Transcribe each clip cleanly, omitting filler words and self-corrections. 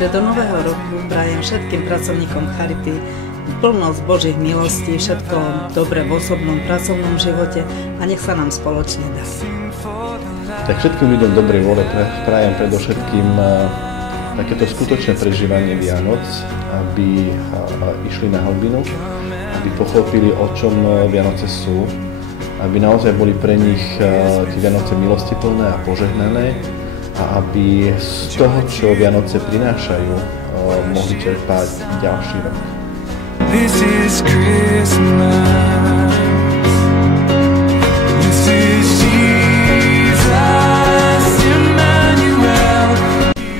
že do nového roku prajem všetkým pracovníkom Charity plnosť Božích milostí, všetko dobre v osobnom, pracovnom živote a nech sa nám spoločne dá. Tak všetkým ľuďom dobrej vôle prajem predovšetkým takéto skutočné prežívanie Vianoc, aby išli na hlbinu, aby pochopili, o čom Vianoce sú, aby naozaj boli pre nich tie Vianoce milostiplné a požehnané a aby z toho, čo Vianoce prinášajú, mohli čerpať ďalší rok. This is Christmas. This is Jesus Emmanuel.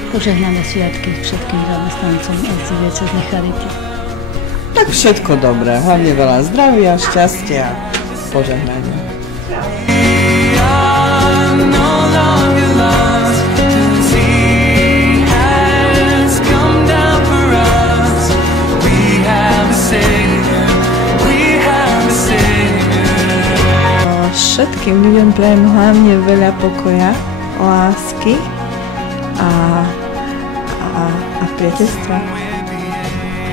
Požehnané sviatky všetkým zamestnancom z diecéznej Charity. Tak všetko dobré, hlavne veľa zdravia, šťastia, požehnania. Všetkým ľuďom prajem hlavne veľa pokoja, lásky a priateľstva.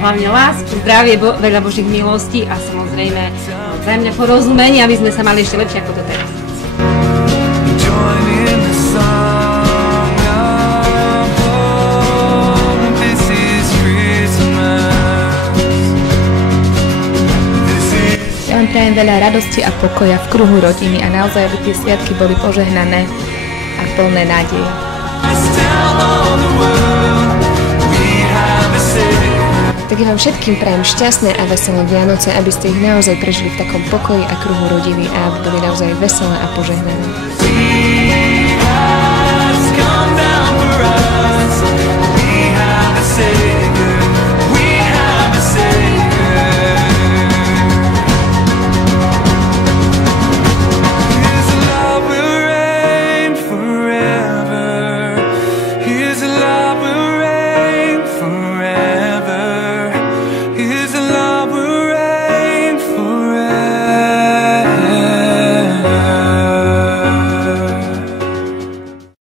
Hlavne lásku, zdravie, veľa Božích milostí a samozrejme vzájomné porozumenie, aby sme sa mali ešte lepšie ako to teraz. Ja vám prajem veľa radosti a pokoja v kruhu rodiny a naozaj, aby tie sviatky boli požehnané a plné nádeje. Tak ja vám všetkým prajem šťastné a veselé Vianoce, aby ste ich naozaj prežili v takom pokoji a kruhu rodiny a aby boli naozaj veselé a požehnané.